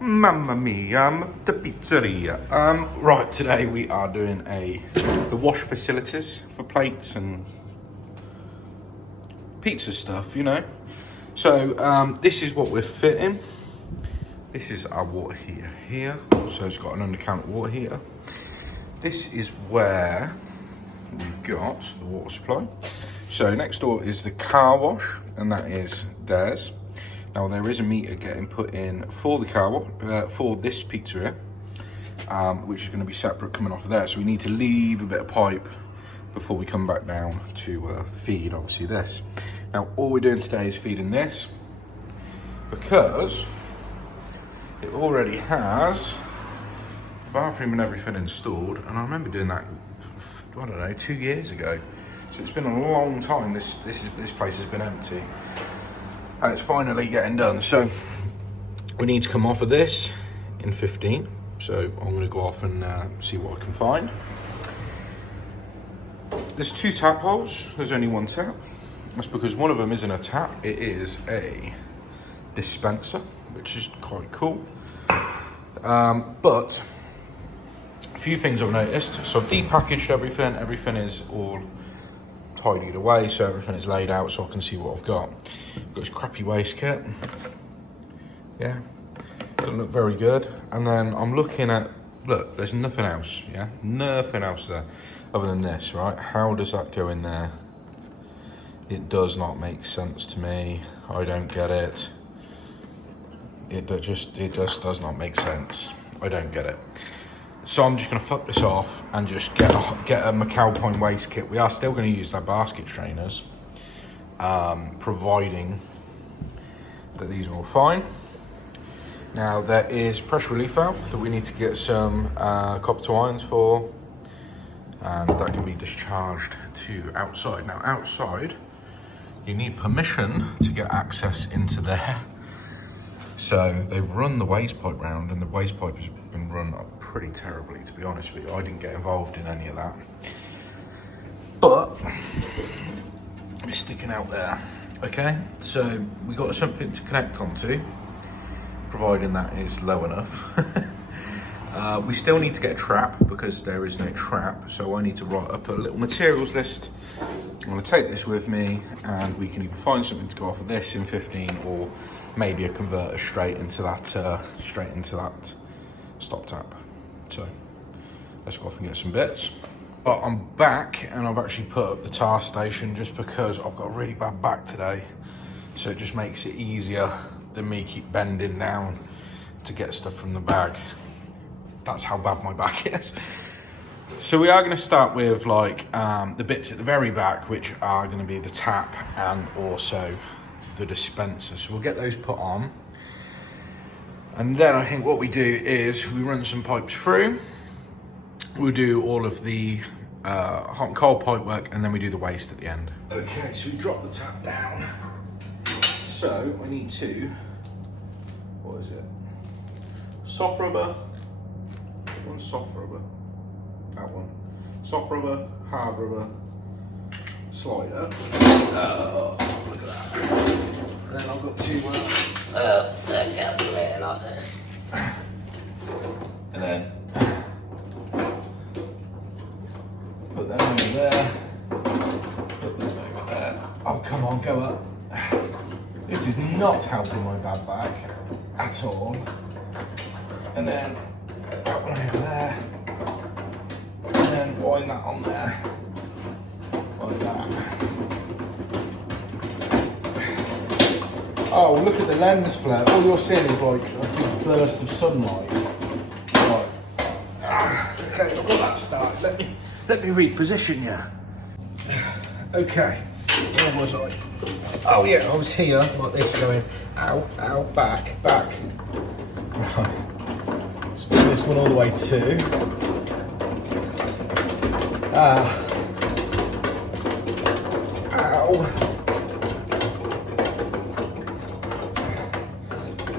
Mamma mia, the pizzeria. Right, today we are doing the wash facilities for plates and pizza stuff, you know. So this is what we're fitting. This is our water heater here. So it's got an under-counter water heater. This is where we've got the water supply. So next door is the car wash, and that is theirs. Now there is a meter getting put in for the car wash, for this pizzeria, which is going to be separate coming off of there. So we need to leave a bit of pipe before we come back down to feed, obviously, this. Now all we're doing today is feeding this because it already has the bathroom and everything installed, and I remember doing that, I don't know, 2 years ago. So it's been a long time. This place has been empty. And it's finally getting done. So we need to come off of this in 15. So I'm going to go off and see what I can find. There's 2 tap holes. There's only 1 tap. That's because one of them isn't a tap. It is a dispenser, which is quite cool. But a few things I've noticed. So I've depackaged everything. Everything is all tidied away, so everything is laid out so I can see what I've got. I've got this crappy waste kit. Yeah, doesn't look very good. And then I'm looking at, look, there's nothing else, yeah? Nothing else there other than this, right? How does that go in there? It does not make sense to me. I don't get it. It just does not make sense. I don't get it. So I'm just going to fuck this off and just get a Macau Point waste kit. We are still going to use our basket strainers, providing that these are all fine. Now there is pressure relief valve that we need to get some copper to irons for, and that can be discharged to outside. Now outside, you need permission to get access into there. So they've run the waste pipe round, and the waste pipe has been run up pretty terribly, to be honest with you. I didn't get involved in any of that. But it's sticking out there. Okay, so we got something to connect onto, providing that is low enough. We still need to get a trap because there is no trap. So I need to write up a little materials list. I'm going to take this with me, and we can either find something to go off of this in 15, or maybe a converter straight into that stop tap. So let's go off and get some bits. But I'm back, and I've actually put up the tar station just because I've got a really bad back today. So it just makes it easier than me keep bending down to get stuff from the bag. That's how bad my back is. So we are going to start with like the bits at the very back, which are going to be the tap and also the dispenser. So we'll get those put on, and then I think what we do is we run some pipes through. We'll do all of the hot and cold pipe work, and then we do the waste at the end. Okay, so we drop the tap down. So I need to, what is it? Soft rubber. One soft rubber. That one. Soft rubber, hard rubber, slider. Oh, look at that. And then I've got to get it like this. And then put them over there. Put them over there. Oh, come on, go up. This is not helping my bad back at all. And then that one over there. And then wind that on there. Like that. Oh, look at the lens flare. All you're seeing is like a big burst of sunlight. Right. Okay, I've got that started. Let me reposition you. Okay. Where was I? Oh yeah, I was here like this, going ow, ow, back. Right. Spin this one all the way to. Ow.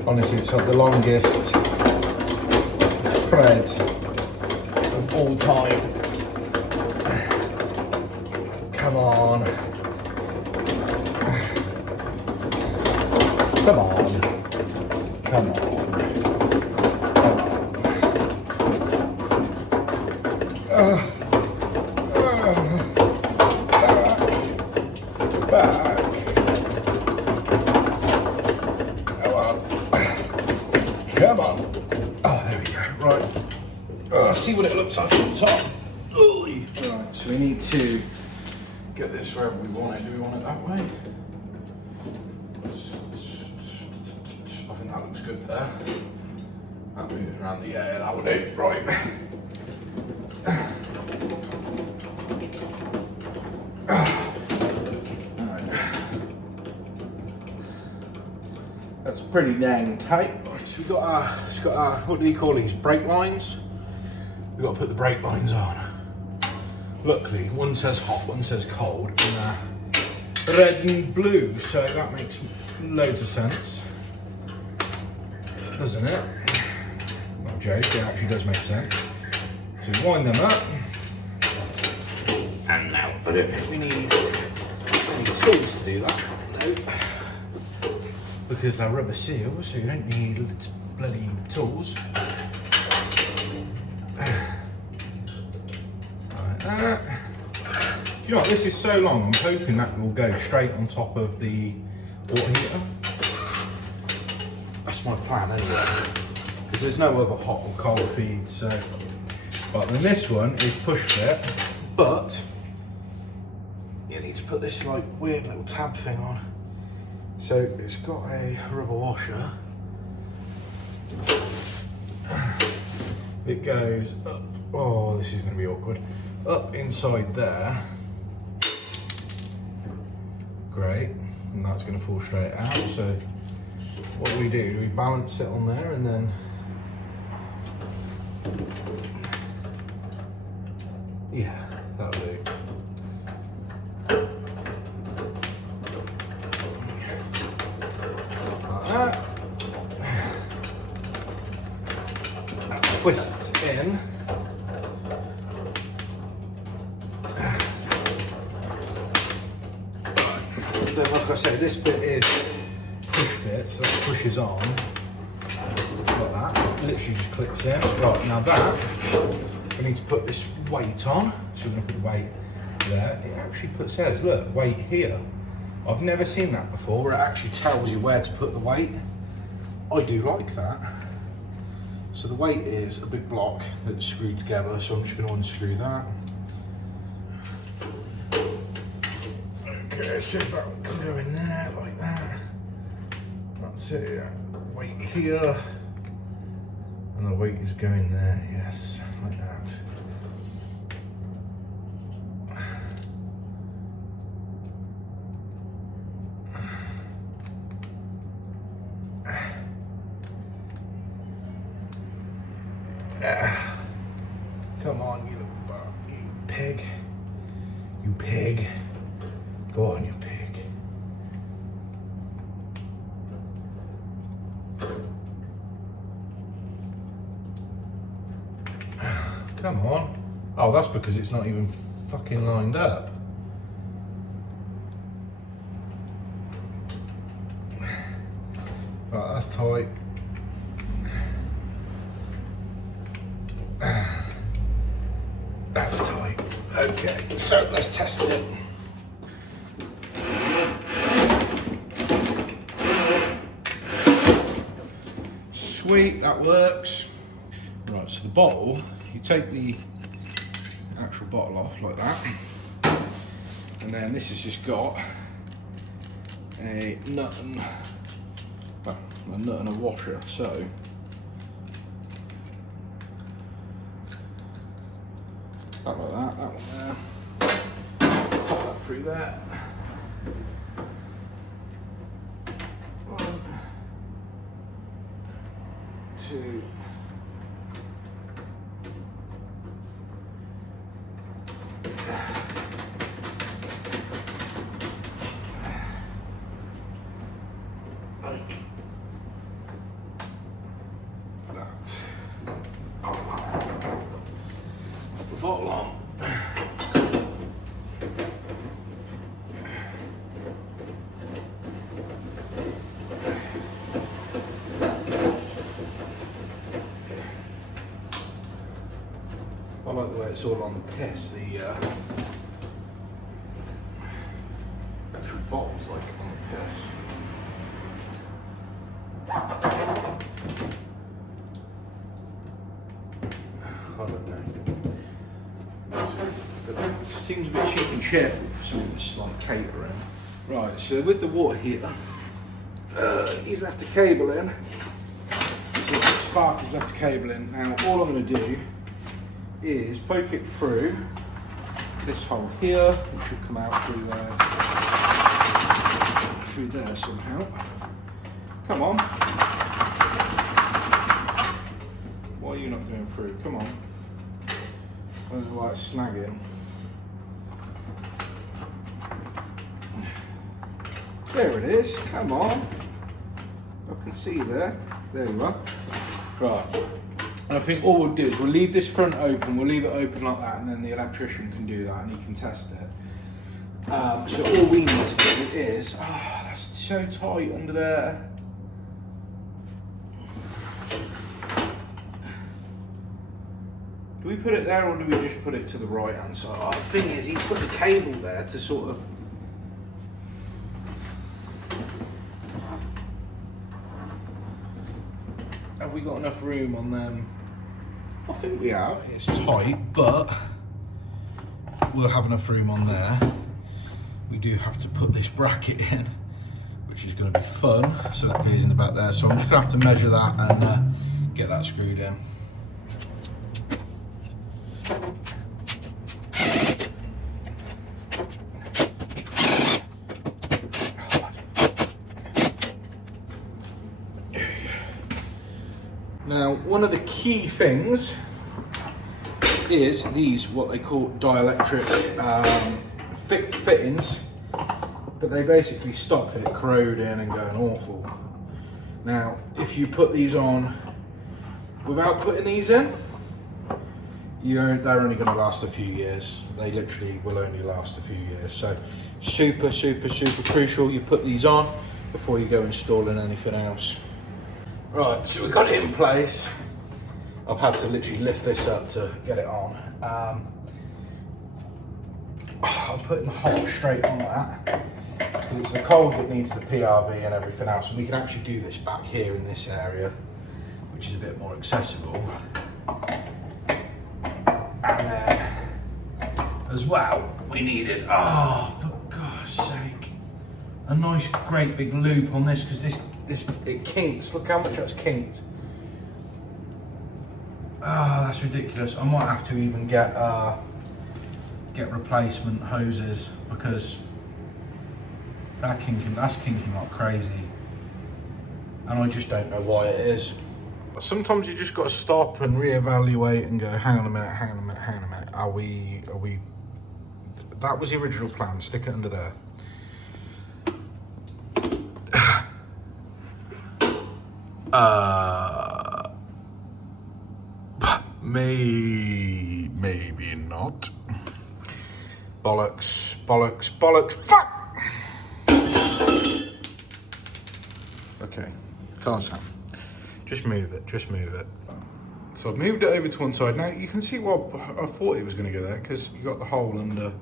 Honestly, it's like the longest thread of all time. Come on. Come on. Come on. Oh, there we go. Right. Let's see what it looks like on top. Ooh. Right, so we need to get this wherever we want it. Do we want it that way? I think that looks good there. That moves around the air, that would do. Right. That's pretty dang tight. So we've got our, what do you call these, brake lines? We've got to put the brake lines on. Luckily, one says hot, one says cold, and red and blue, so that makes loads of sense, doesn't it? Not a joke, it actually does make sense. So we wind them up, and now I don't think we need any tools to do that. No, because they're rubber seals, so you don't need bloody tools. You know what, this is so long, I'm hoping that will go straight on top of the water heater. That's my plan anyway, because there's no other hot or cold feed, so. But then this one is push fit, but you need to put this like weird little tab thing on. So it's got a rubber washer. It goes up, oh this is going to be awkward, up inside there. Great, and that's going to fall straight out. So what do? Do we balance it on there and then yeah, that'll do. Like that. That twists in. Then, like I say, this bit is push fit, so that pushes on. Like that. Literally just clicks in. Right, now that we need to put this weight on. So we're going to put the weight there. It actually puts, says, look, weight here. I've never seen that before, where it actually tells you where to put the weight. I do like that. So the weight is a big block that's screwed together, so I'm just going to unscrew that. Okay, so if that can go in there like that. That's it, yeah. Weight here. And the weight is going there, yes, like that. Come on, you pig. You pig. Go on, you pig. Come on. Oh, that's because it's not even fucking lined up. Right, that's tight. That's tight. Okay, so let's test it. Sweet, that works. Right, so the bottle, you take the actual bottle off like that, and then this has just got a nut and a washer. So that like that, that one there. Pop that through there. One, two. Bottle on. I like the way it's all on the piss. The actual bottle's like on the piss. I don't know. Seems a bit cheap and cheerful for something that's like catering. Right, so with the water heater, he's left a cable in. So the spark has left a cable in. Now all I'm going to do is poke it through this hole here, which should come out through there somehow. Come on. Why are you not going through? Come on. I don't know why it's snagging. There it is, come on. I can see there. There you are. Right. And I think all we'll do is we'll leave this front open, we'll leave it open like that, and then the electrician can do that and he can test it. So all we need to do is, that's so tight under there. Do we put it there or do we just put it to the right hand side? Oh, the thing is, he's put the cable there to sort of... Have we got enough room on them? I think we have. It's tight, but we'll have enough room on there. We do have to put this bracket in, which is going to be fun. So that goes in the back there. So I'm just going to have to measure that and get that screwed in. Now, one of the key things is these, what they call dielectric fittings, but they basically stop it corroding and going awful. Now, if you put these on without putting these in, they're only going to last a few years. They literally will only last a few years. So, super, super, super crucial you put these on before you go installing anything else. Right, so we've got it in place. I've had to literally lift this up to get it on. I'm putting the hole straight on that because it's the cold that needs the PRV and everything else. And we can actually do this back here in this area, which is a bit more accessible. And then, as well, we needed, for God's sake, a nice great big loop on this because it kinks. Look how much that's kinked. That's ridiculous. I might have to even get replacement hoses because that's kinking like crazy. And I just don't know why it is. Sometimes you just got to stop and reevaluate and go, hang on a minute. Are we, that was the original plan, stick it under there. Maybe not. Bollocks, fuck! Okay, calm down. Just move it. So I've moved it over to one side. Now you can see what I thought it was going to go there because you got the hole under,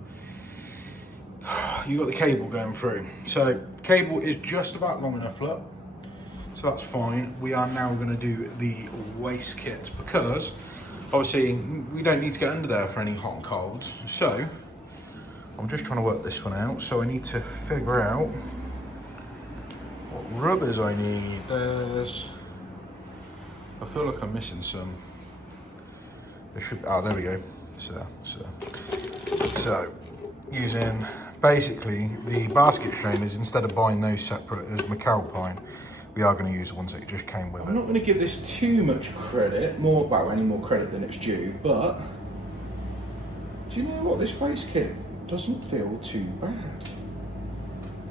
you got the cable going through. So cable is just about long enough, look. So that's fine. We are now going to do the waste kit because obviously we don't need to get under there for any hot and colds. So I'm just trying to work this one out. So I need to figure out what rubbers I need. I feel like I'm missing some. There should be, there we go. So using basically the basket strainers, instead of buying those separate as McAlpine, we are going to use the ones that just came with it. I'm not going to give this too much credit, any more credit than it's due, but do you know what? This waste kit doesn't feel too bad.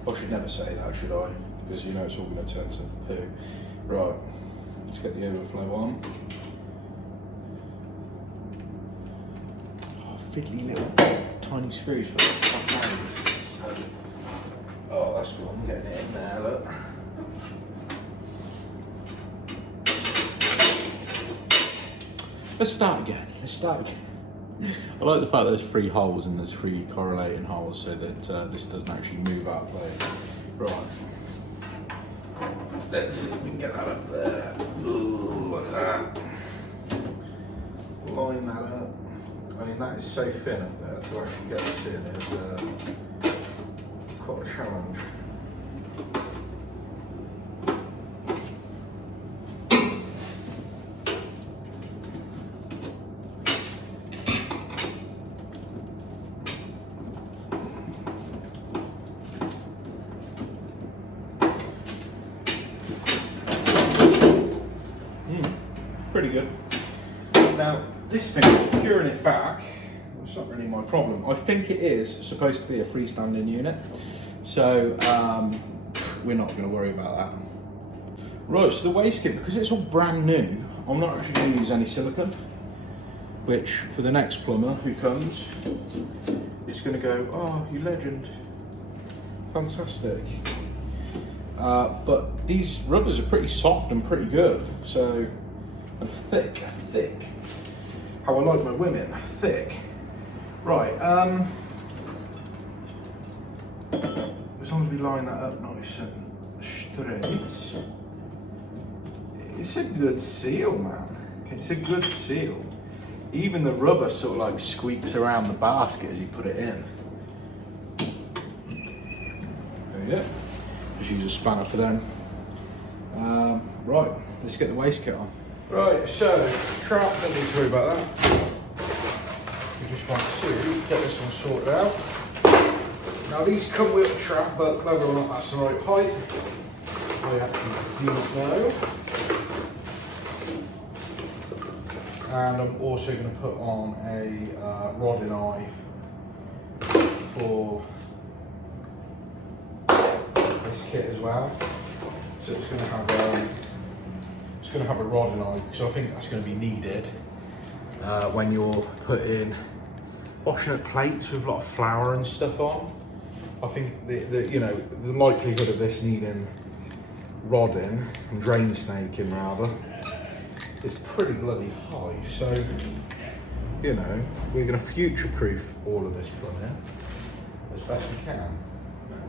I should never say that, should I? Because it's all going to turn to poo. Right, let's get the overflow on. Oh, fiddly little tiny screws for that. Oh, that's fun, getting it in there, look. Let's start again. I like the fact that there's 3 holes and there's 3 correlating holes so that this doesn't actually move out of place. Right. Let's see if we can get that up there. Ooh, like that. Line that it's so thin up there to actually get this in is quite a challenge. Pretty good. Now, this thing, securing it back, it's not really my problem. I think it is supposed to be a freestanding unit, so we're not going to worry about that. Right, so the wastegate, because it's all brand new, I'm not actually going to use any silicone, which for the next plumber who comes, it's going to go, oh, you legend, fantastic. But these rubbers are pretty soft and pretty good, so. And thick. How I like my women, thick. Right, as long as we line that up nice and straight, it's a good seal, man. It's a good seal. Even the rubber sort of like squeaks around the basket as you put it in. There you go. Just use a spanner for them. Right, let's get the wastegate on. Right, so trap, don't need to worry about that. We just want to get this one sorted out. Now these come with a trap, but whether or not that's the right height, I actually do not know. And I'm also going to put on a rod and eye for this kit as well. So it's going to have a rod and eye, because I think that's going to be needed when you're washing up plates with a lot of flour and stuff on. I think the likelihood of this needing rodding and drain snaking rather is pretty bloody high. So we're going to future-proof all of this plumbing as best we can.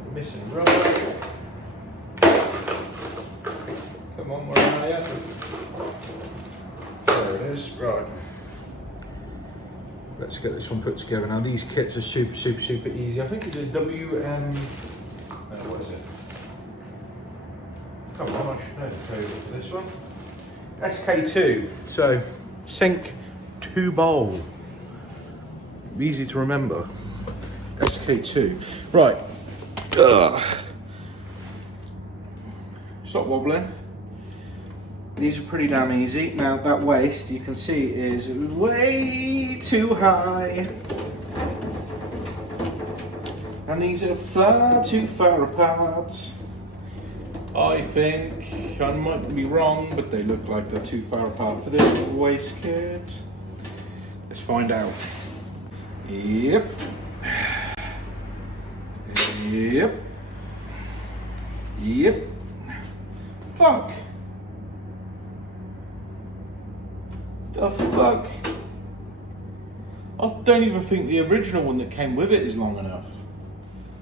We're missing rubber. Come on, where am I at? There it is, right. Let's get this one put together. Now these kits are super easy. I think it's a what is it? Come on, I should know the code for this one. SK2, so sink to bowl. Easy to remember. SK2, right. Stop wobbling. These are pretty damn easy. Now that waist, you can see, is way too high. And these are far too far apart. I think, I might be wrong, but they look like they're too far apart for this waistcoat. Let's find out. Yep. Fuck. The fuck? I don't even think the original one that came with it is long enough.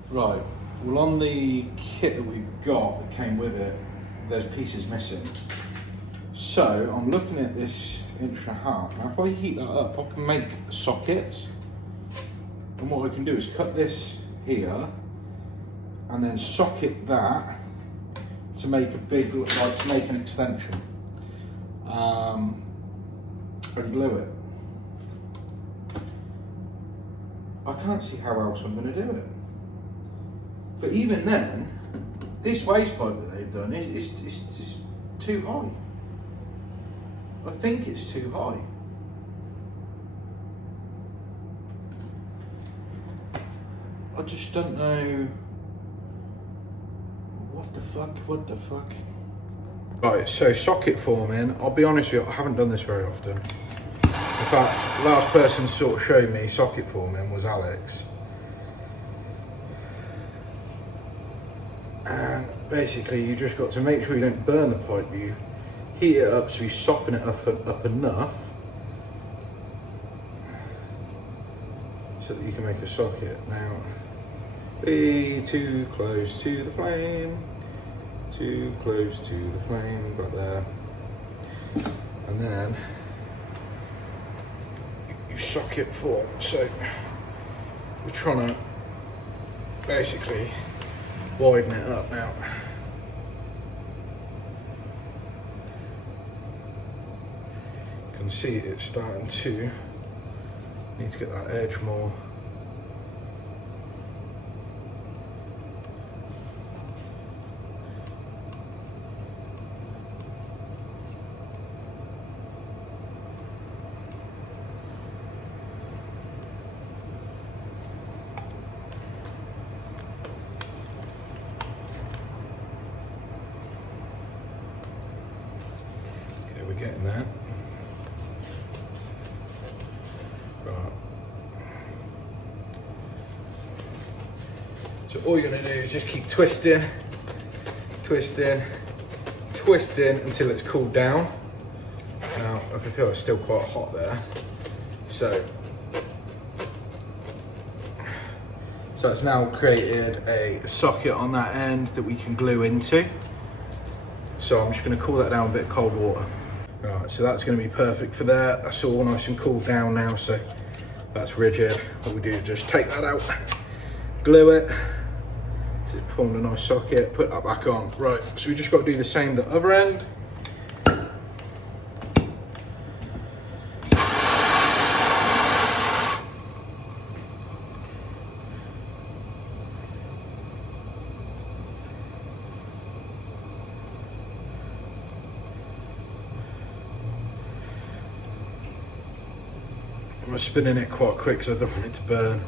Right, well on the kit that we've got that came with it, there's pieces missing. So I'm looking at this 1.5 inch. Now if I heat that up, I can make sockets. And what I can do is cut this here and then socket that to make a big, to make an extension. And glue it. I can't see how else I'm going to do it. But even then, this waste pipe that they've done is too high. I think it's too high. I just don't know. What the fuck? Right, so socket forming, I'll be honest with you, I haven't done this very often. In fact, the last person sort of showed me socket forming was Alex. And basically you just got to make sure you don't burn the pipe, you heat it up so you soften it up enough so that you can make a socket. Now, be too close to the flame, too close to the flame, got there. And then socket form. So we're trying to basically widen it up now. You can see it's starting to need to get that edge more. We're getting there. Right. So all you're going to do is just keep twisting, twisting, twisting until it's cooled down. Now I can feel it's still quite hot there. So it's now created a socket on that end that we can glue into. So I'm just going to cool that down with a bit of cold water. Right, so that's going to be perfect for that. That's all nice and cooled down now, so that's rigid. What we do is just take that out, glue it, so it's formed a nice socket, put that back on. Right, so we just got to do the same the other end. I'm spinning it quite quick because I don't want it to burn.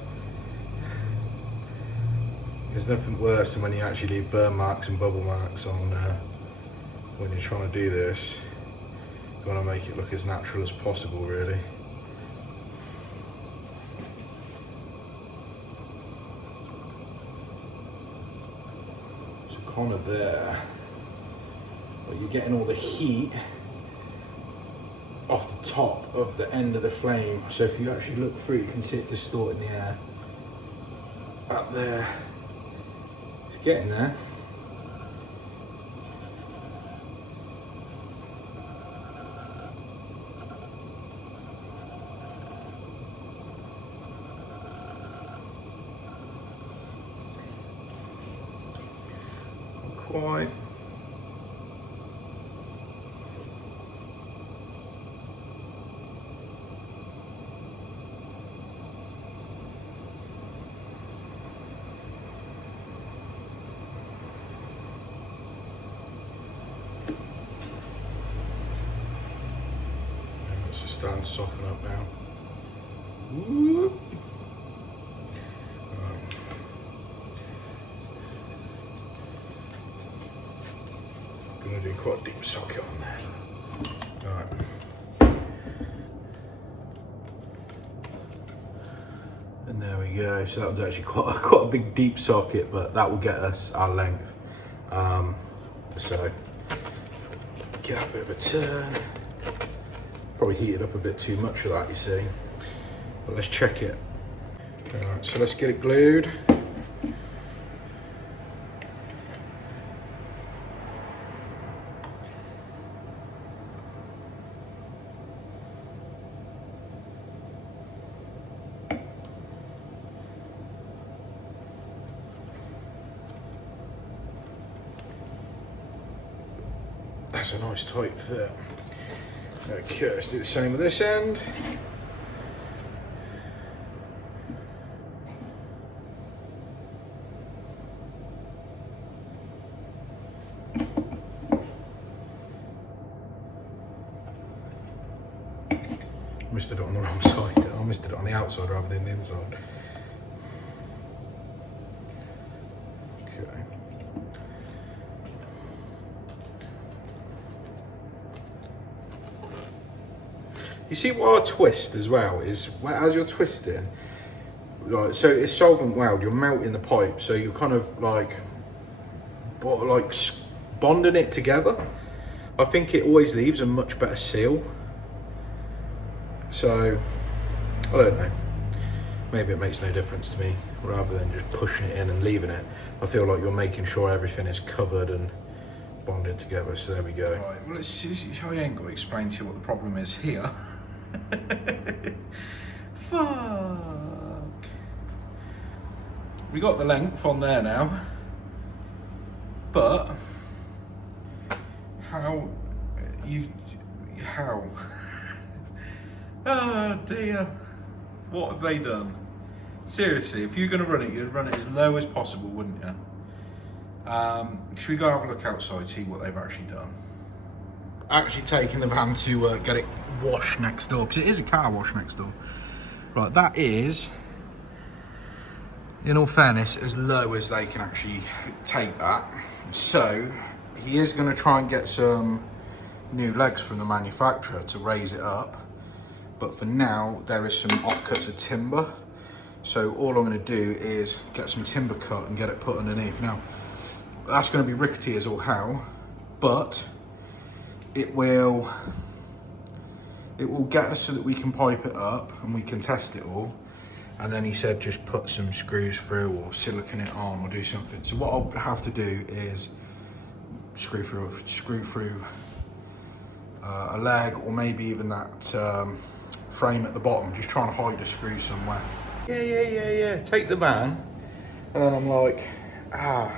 There's nothing worse than when you actually leave burn marks and bubble marks on when you're trying to do this. You want to make it look as natural as possible, really. So kind of there, but you're getting all the heat off the top of the end of the flame. So if you actually look through, you can see it distort in the air. Up there. It's getting there. Not quite. Starting to soften up now. Gonna do quite a deep socket on there. Right. And there we go. So that was actually quite a big deep socket, but that will get us our length. So get a bit of a turn. Probably heated up a bit too much for that, you see. But let's check it. Alright, so let's get it glued. That's a nice tight fit. Okay, let's do the same with this end. I missed it on the wrong side. I missed it on the outside rather than the inside. Okay. You see what I twist as well is, as you're twisting, like, so it's solvent weld, you're melting the pipe, so you're kind of like bonding it together. I think it always leaves a much better seal. So, I don't know, maybe it makes no difference to me, rather than just pushing it in and leaving it. I feel like you're making sure everything is covered and bonded together, so there we go. Right, well, I ain't got to explain to you what the problem is here. But let's see how you angle explain to you what the problem is here. Right, so it's solvent weld, you're melting the pipe, so you're kind of like bonding it together. So Fuck. We got the length on there now, but how? Oh dear, what have they done? Seriously, if you're gonna run it, you'd run it as low as possible, wouldn't you? Should we go have a look outside, see what they've actually done? Actually taking the van to get it washed next door, because it is a car wash next door. Right, that is, in all fairness, as low as they can actually take that. So he is going to try and get some new legs from the manufacturer to raise it up, but for now there is some offcuts of timber, so all I'm going to do is get some timber cut and get it put underneath. Now that's going to be rickety as all hell, but it will get us so that we can pipe it up and we can test it all. And then he said just put some screws through or silicone it on or do something. So what I'll have to do is screw through a leg, or maybe even that frame at the bottom, just trying to hide the screw somewhere. Yeah. Take the van, and then I'm like, have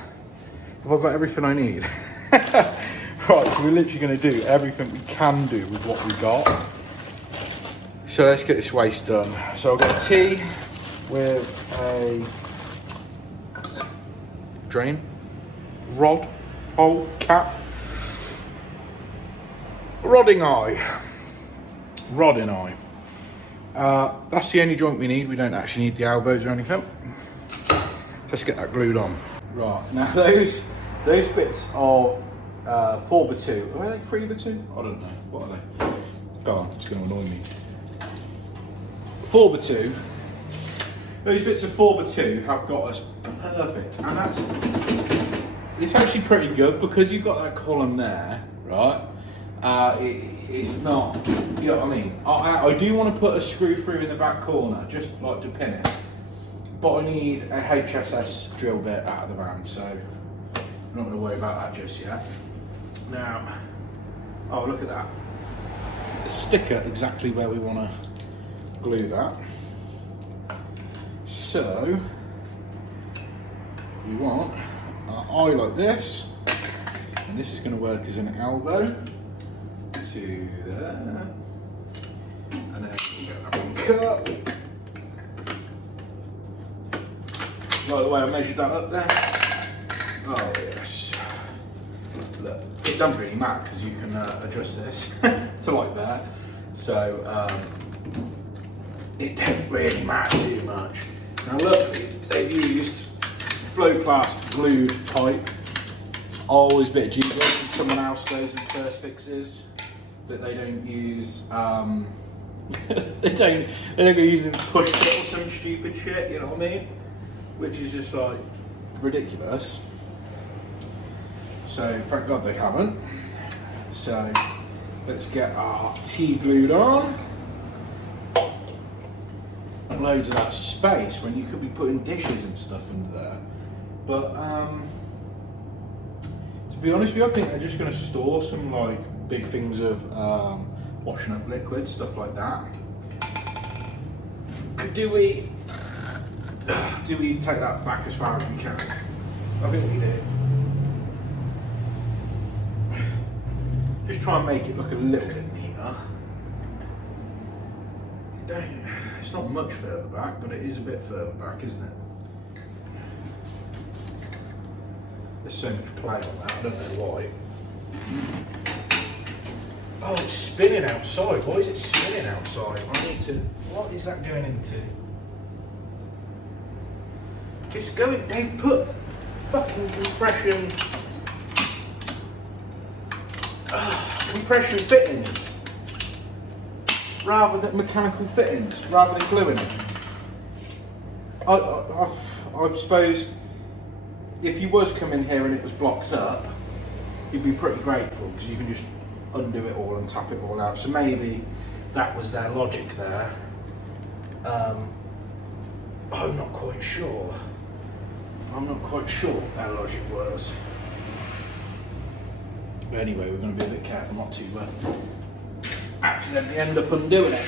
I got everything I need? Right, so we're literally going to do everything we can do with what we got. So let's get this waste done. So I've got a T with a drain, rod, hole, cap, rodding eye. That's the only joint we need. We don't actually need the elbows or anything. Let's get that glued on. Right, now those bits of 4x2, are they 3x2? I don't know, what are they? Oh, it's going to annoy me. 4x2, those bits of 4x2 have got us perfect, and it's actually pretty good because you've got that column there, right? It's not, you know what I mean? I do want to put a screw through in the back corner, just like to pin it, but I need a HSS drill bit out of the van, so I'm not going to worry about that just yet. Now, oh look at that, a sticker exactly where we want to glue that. So we want our eye like this, and this is going to work as an elbow to there, and then we get that one cut. Like the way I measured that up there. Oh yes. Look, it doesn't really matter because you can adjust this to like that. So it doesn't really matter too much. Now look, they used flow-plast glued pipe. Always a bit dubious when someone else goes and first fixes that they don't use. they don't go using push fit or some stupid shit. You know what I mean? Which is just like ridiculous. So thank God they haven't. So let's get our T glued on. And loads of that space when you could be putting dishes and stuff under there. But to be honest with you, I think they're just going to store some like big things of washing up liquid, stuff like that. Do we take that back as far as we can? I think we do. Just try and make it look a little bit neater. It's not much further back, but it is a bit further back, isn't it? There's so much play on that, I don't know why. Oh, it's spinning outside. Why is it spinning outside? I need to... What is that going into? It's going... They've put fucking compression... compression fittings rather than mechanical fittings, rather than gluing it. I suppose if you was coming here and it was blocked up, you'd be pretty grateful because you can just undo it all and tap it all out. So maybe that was their logic there. I'm not quite sure. I'm not quite sure what their logic was. But anyway, we're going to be a bit careful not to accidentally end up undoing it.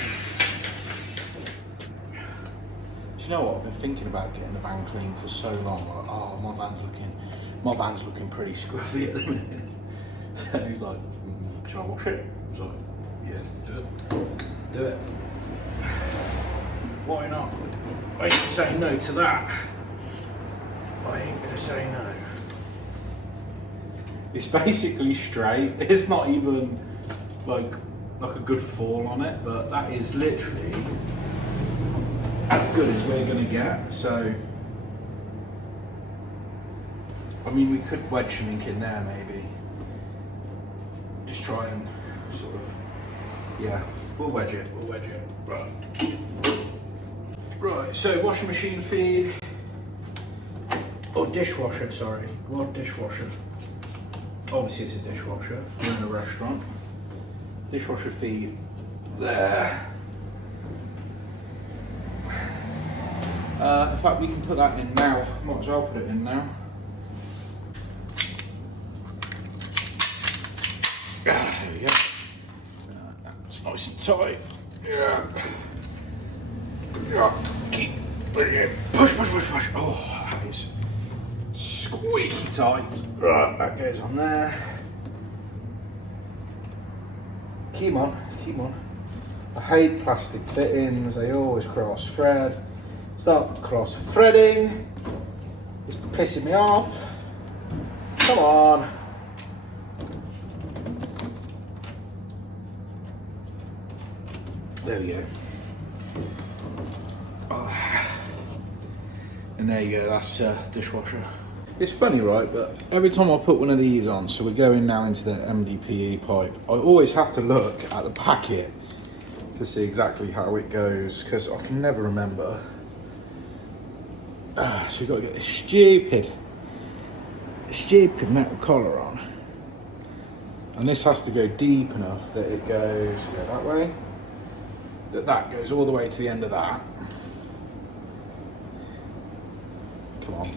you know what? I've been thinking about getting the van cleaned for so long. Like, oh, my van's looking pretty scruffy at the minute. So he's like, shall I wash it? I was like, yeah, do it. Why not? I ain't gonna say no to that. I ain't gonna say no. It's basically straight. It's not even like a good fall on it, but that is literally as good as we're gonna get. So, I mean, we could wedge something in there maybe. Just try and sort of, yeah, we'll wedge it. Right, so washing machine feed. Oh, dishwasher, sorry. What dishwasher? Obviously it's a dishwasher. We're in a restaurant. Dishwasher feed there. In fact, we can put that in now. Might as well put it in now. There we go. That's nice and tight. Yeah. Keep putting it in. Push. Oh, that is squeaky tight. Right, that goes on there. Keep on. I hate plastic fittings, they always cross thread. Start cross threading. It's pissing me off. Come on. There we go. And there you go, that's dishwasher. It's funny, right, but every time I put one of these on, so we're going now into the MDPE pipe, I always have to look at the packet to see exactly how it goes, because I can never remember. So we've got to get this stupid metal collar on. And this has to go deep enough that it goes that way, that goes all the way to the end of that. Come on.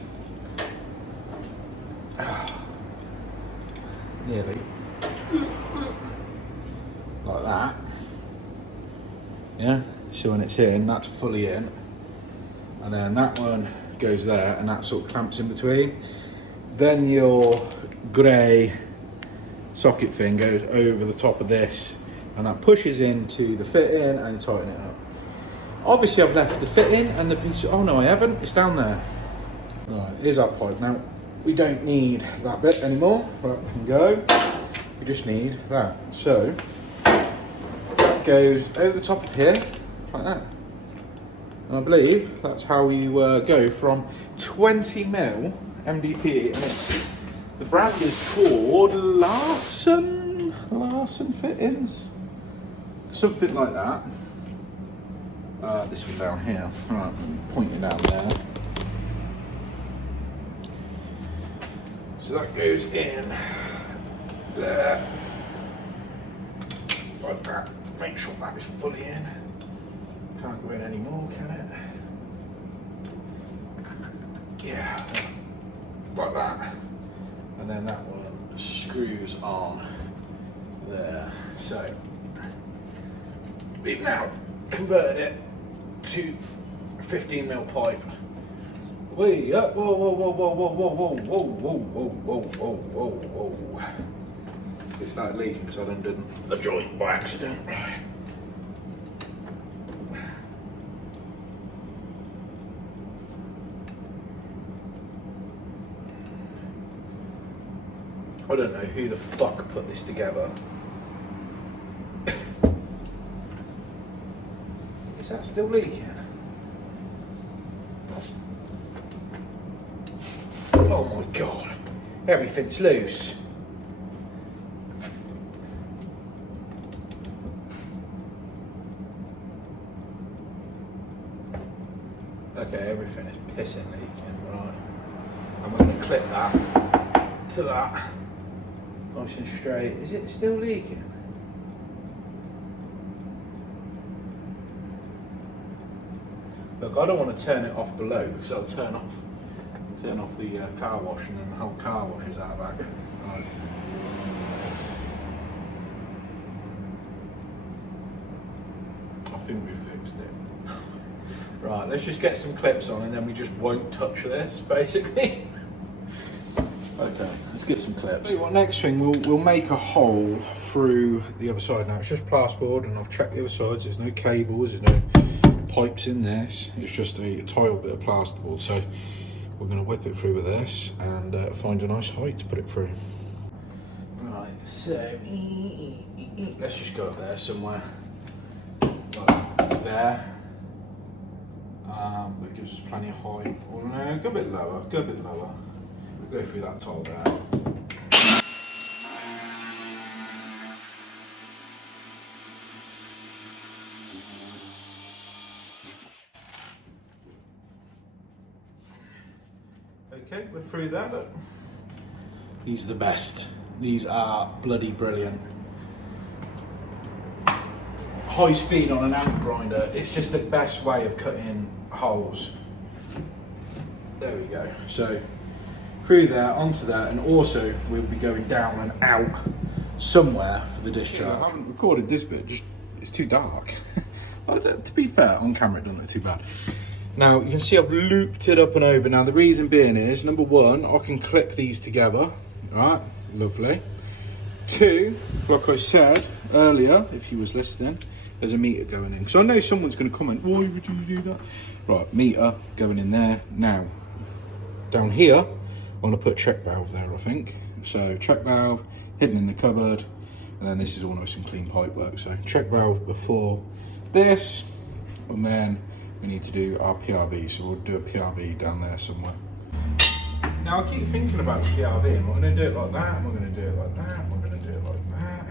Nearly. Like that. Yeah, so when it's in, that's fully in. And then that one goes there and that sort of clamps in between. Then your grey socket thing goes over the top of this and that pushes into the fitting and tighten it up. Obviously I've left the fitting and the piece, oh no I haven't, it's down there. Right, here's our pipe now. We don't need that bit anymore. Right, we can go. We just need that. So that goes over the top of here, like that. And I believe that's how you go from 20mm MDPE, and it's, the brand is called Larson Fittings, something like that. This one down here. Right, point it down there. So that goes in there, like that. Make sure that is fully in. Can't go in anymore, can it? Yeah, like that. And then that one screws on there. So we've now converted it to 15mm pipe. Wait up! Whoa! It started leaking because I undone the joint by accident. Right. I don't know who the fuck put this together. Is that still leaking? Oh my god, everything's loose. Okay, everything is pissing leaking, right. I'm going to clip that to that. Nice and straight. Is it still leaking? Look, I don't want to turn it off below because I'll turn off the car wash and then the whole car wash is out of action. Right. I think we fixed it. Right, let's just get some clips on and then we just won't touch this, basically. Okay, let's get some clips. Well, next thing, we'll make a hole through the other side. Now, it's just plasterboard, and I've checked the other sides. There's no cables, there's no pipes in this. It's just a tiled bit of plasterboard. So we're going to whip it through with this and find a nice height to put it through. Right, so let's just go up there somewhere. Like there. That gives us plenty of height. Or no, go a bit lower, go a bit lower. We'll go through that tile there. Okay, we're through that. Look. These are the best. These are bloody brilliant. High speed on an angle grinder. It's just the best way of cutting holes. There we go. So through there, onto that, and also we'll be going down and out somewhere for the discharge. I haven't recorded this bit, just it's too dark. To be fair, on camera it doesn't look too bad. Now you can see I've looped it up and over. Now the reason being is, number one, I can clip these together. Alright, lovely. Two, like I said earlier, if you was listening, there's a meter going in. Because I know someone's going to comment, why would you do that? Right, meter going in there. Now, down here, I'm going to put a check valve there, I think. So check valve, hidden in the cupboard, and then this is all nice and clean pipe work. So check valve before this, and then we need to do our PRV. So we'll do a PRV down there somewhere. Now I keep thinking about the PRV. Am I going to do it like that? Am I going to do it like that? Am I going to do it like that?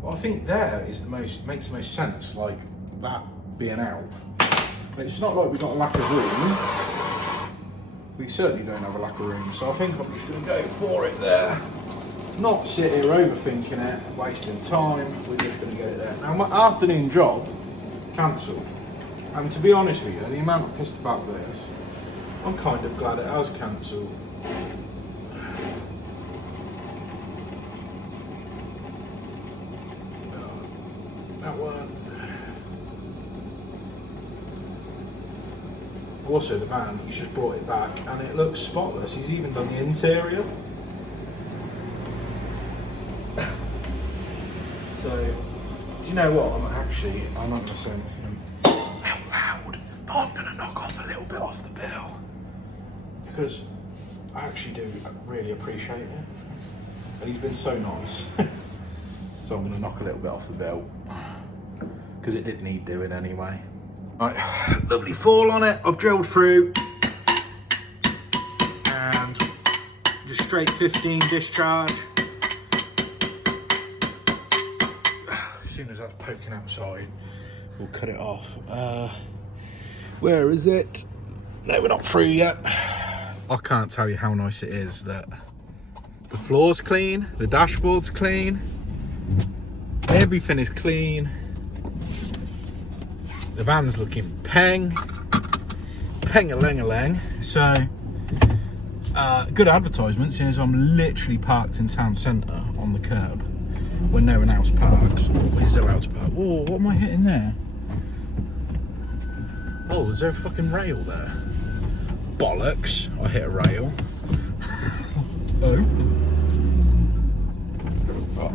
Well, I think there is the most, makes the most sense, like that being out. But it's not like we've got a lack of room. We certainly don't have a lack of room, so I think I'm just going to go for it there. Not sit here overthinking it, wasting time. We're just going to get it there. Now my afternoon job cancelled, and to be honest with you, the amount I'm pissed about this, I'm kind of glad it has cancelled. That one. Also the van, he's just brought it back and it looks spotless. He's even done the interior. So, do you know what? I'm not going to say anything out loud, but I'm going to knock off a little bit off the bill. Because I actually do really appreciate it. And he's been so nice. So I'm going to knock a little bit off the bill. Because it did need doing anyway. Right, lovely fall on it. I've drilled through. And just straight 15 discharge. As soon as that's poking outside, we'll cut it off. Where is it? No, we're not through yet. I can't tell you how nice it is that the floor's clean, the dashboard's clean, everything is clean. The van's looking peng-a-ling-a-ling. So, good advertisement, seeing as I'm literally parked in town centre on the curb when no one else parks. Where's allowed to park? Oh, what am I hitting there? Oh, is there a fucking rail there? Bollocks, I hit a rail. Oh. Oh.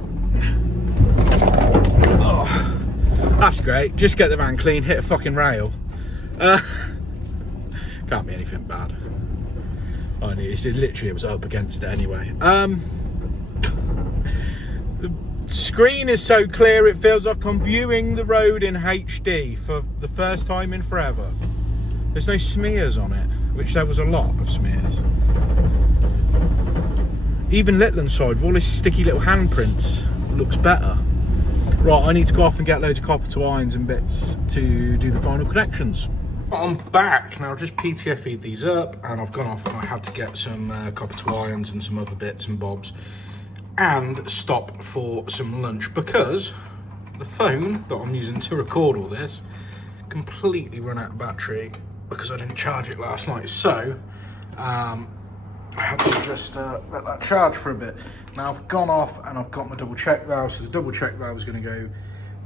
That's great. Just get the van clean, hit a fucking rail. Can't be anything bad. I knew it was up against it anyway. The screen is so clear it feels like I'm viewing the road in HD for the first time in forever. There's no smears on it, which there was a lot of smears. Even Litland side with all his sticky little handprints looks better. Right, I need to go off and get loads of copper to irons and bits to do the final connections. I'm back now. Just PTFE'd these up, and I've gone off and I had to get some copper to irons and some other bits and bobs, and stop for some lunch because the phone that I'm using to record all this completely run out of battery because I didn't charge it last night. So I had to just let that charge for a bit. Now I've gone off and I've got my double check valve, so the double check valve is going to go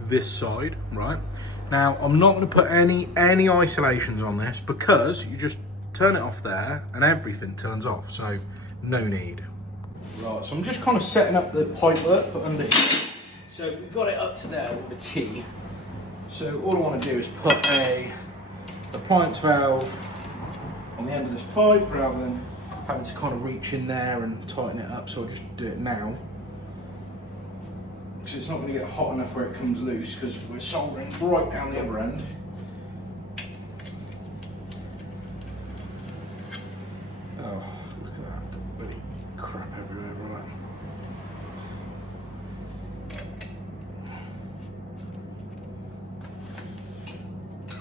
this side, right? Now, I'm not going to put any isolations on this because you just turn it off there and everything turns off, so no need. Right, so I'm just kind of setting up the pipe work for under here. So we've got it up to there with a T. So all I want to do is put a appliance valve on the end of this pipe rather than having to kind of reach in there and tighten it up, so I'll just do it now. Because it's not going to get hot enough where it comes loose because we're soldering right down the other end. Oh, look at that, got bloody crap everywhere, right.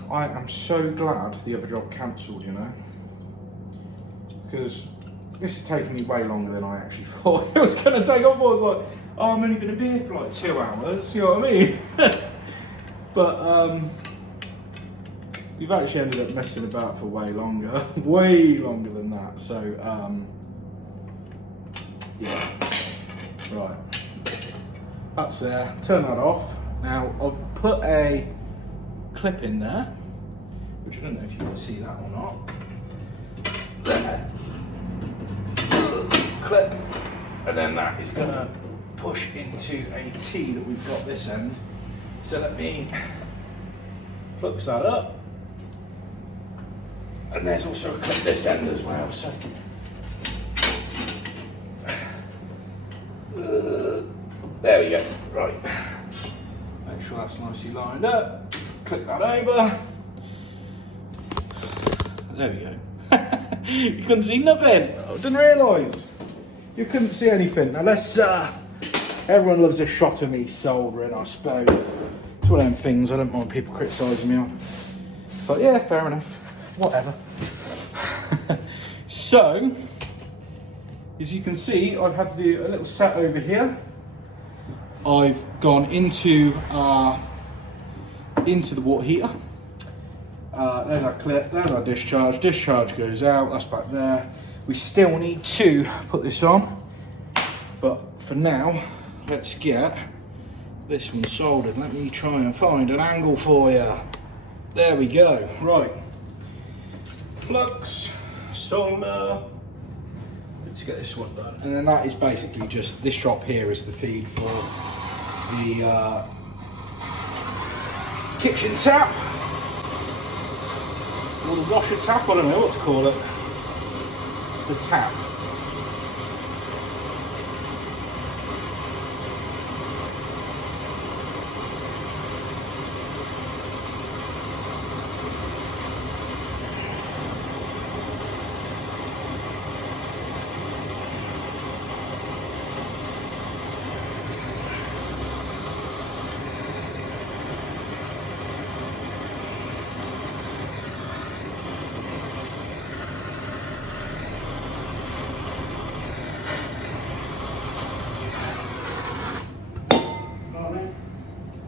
I am so glad the other job cancelled, you know, because this is taking me way longer than I actually thought it was going to take off. I was like, oh, I'm only going to be here for like 2 hours, you know what I mean? But we've actually ended up messing about for way longer than that. So, yeah, right, that's there, turn that off. Now, I've put a clip in there, which I don't know if you can see that or not. There. Clip, and then that is going to push into a T that we've got this end. So let me flux that up. And there's also a clip this end as well. So there we go. Right. Make sure that's nicely lined up. Click that over. There we go. You couldn't see nothing. I didn't realise. You couldn't see anything. Now let's, everyone loves a shot of me soldering, I suppose. It's one of them things I don't mind people criticising me on. But yeah, fair enough. Whatever. So, as you can see, I've had to do a little set over here. I've gone into the water heater. There's our clip, there's our discharge. Discharge goes out, that's back there. We still need to put this on, but for now, let's get this one soldered. Let me try and find an angle for you. There we go. Right. Flux, solder. Let's get this one done. And then that is basically just, this drop here is the feed for the kitchen tap. Or the washer tap, I don't know what to call it. The tap.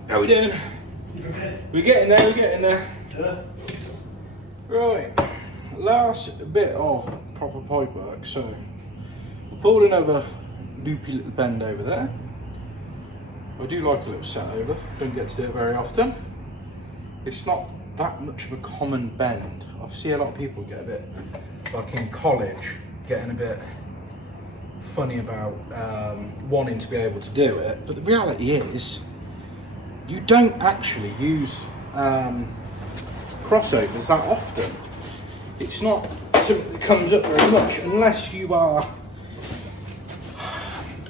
How we doing? We're getting there, we're getting there. Yeah. Right, last bit of proper pipe work. So, we pulled another loopy little bend over there. I do like a little set over, don't get to do it very often. It's not that much of a common bend. I see a lot of people get a bit, like in college, getting a bit funny about wanting to be able to do it. But the reality is, you don't actually use crossovers that often. It's not something that comes up very much unless you are,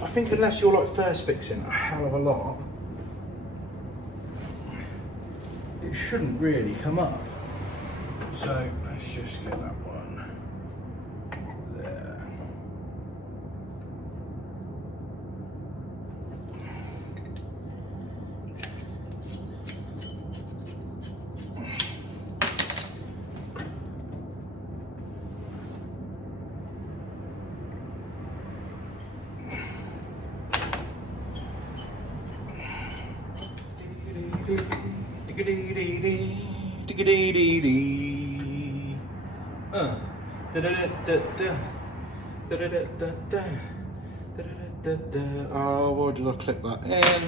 I think unless you're like first fixing a hell of a lot, it shouldn't really come up. So let's just get that one there. Oh, why did I clip that in?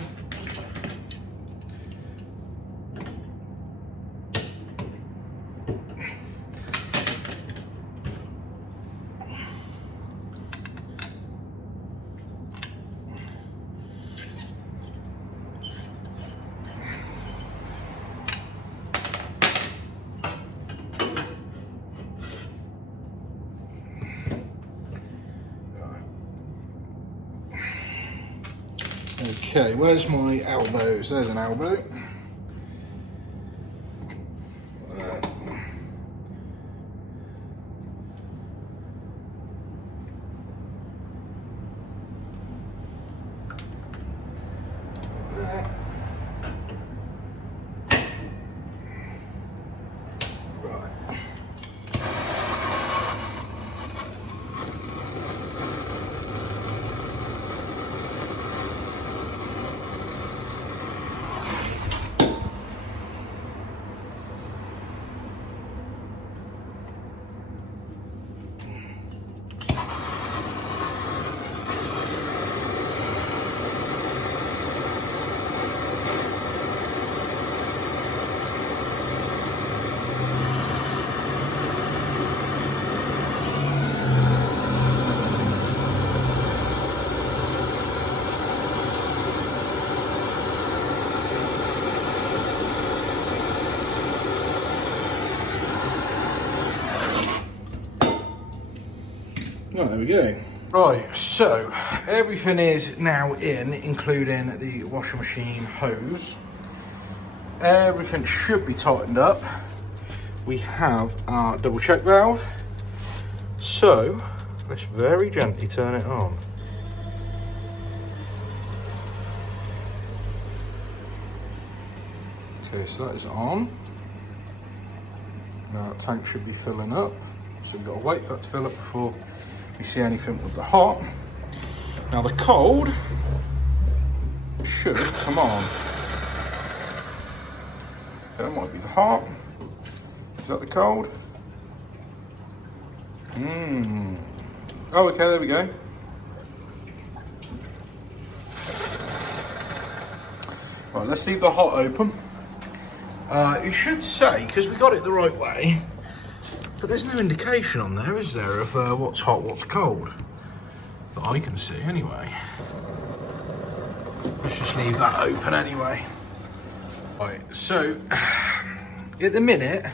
Okay, where's my elbows? There's an elbow. Right, there we go. Right, so everything is now in, including the washing machine hose. Everything should be tightened up. We have our double check valve. So let's very gently turn it on. Okay, so that is on. Now the tank should be filling up. So we've got to wait for that to fill up before we see anything with the hot. Now the cold should come on. Okay, that might be the hot. Is that the cold? Oh, okay, there we go. Right, let's leave the hot open. It should say, because we got it the right way, but there's no indication on there, is there, of what's hot, what's cold? That I can see, anyway. Let's just leave that open anyway. Right, so, at the minute,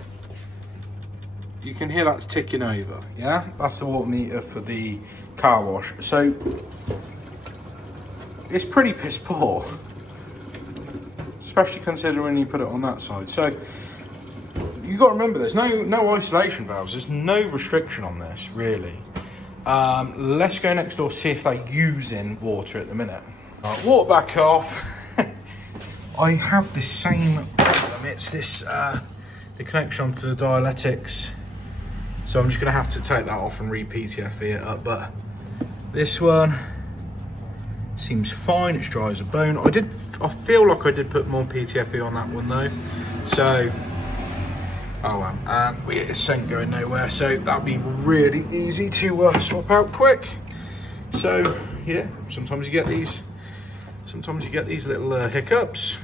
you can hear that's ticking over, yeah? That's the water meter for the car wash. So, it's pretty piss poor. Especially considering you put it on that side. So, you've got to remember there's no isolation valves, there's no restriction on this, really. Let's go next door, see if they're using water at the minute. Right, water back off. I have the same problem, it's this, the connection onto the dialectics. So I'm just gonna have to take that off and re-PTFE it up, but this one seems fine, it's dry as a bone. I feel like I did put more PTFE on that one though. So, oh well, and we hit a sink going nowhere, so that'll be really easy to swap out quick. So yeah, sometimes you get these little hiccups,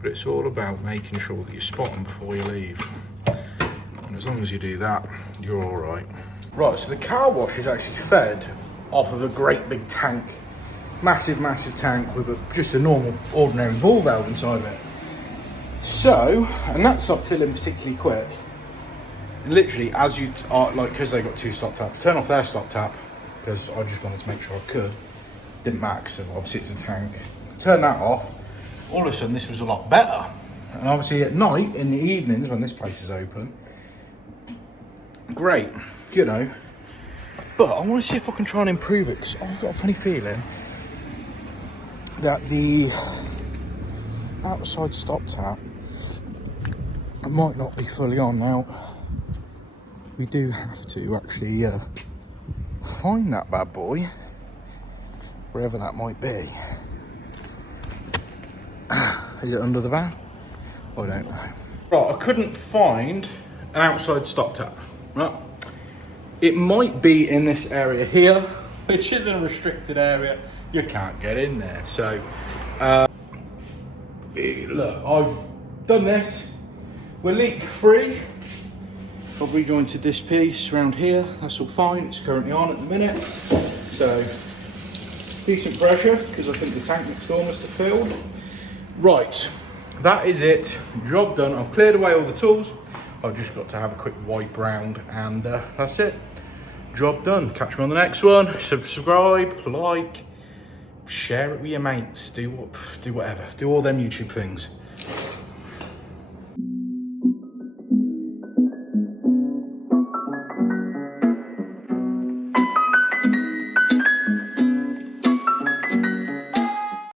but it's all about making sure that you spot them before you leave. And as long as you do that, you're all right. Right, so the car wash is actually fed off of a great big tank, massive tank with just a normal, ordinary ball valve inside of it. So, and that's not filling particularly quick. And literally, as you are, like, because they got two stop taps, turn off their stop tap, because I just wanted to make sure I could. Didn't max, so obviously it's a tank. Turn that off. All of a sudden, this was a lot better. And obviously at night, in the evenings, when this place is open, great, you know. But I want to see if I can try and improve it, because I've got a funny feeling that the outside stop tap might not be fully on. Now, we do have to actually find that bad boy, wherever that might be. Is it under the van? I don't know. Right, I couldn't find an outside stop tap. Right. It might be in this area here, which is a restricted area. You can't get in there. So, look, I've done this. We're leak free. I've rejointed this piece around here. That's all fine. It's currently on at the minute. So, decent pressure, because I think the tank next door must have filled. Right, that is it. Job done. I've cleared away all the tools. I've just got to have a quick wipe round, and that's it. Job done. Catch me on the next one. Subscribe, like, share it with your mates, do whatever, do all them YouTube things.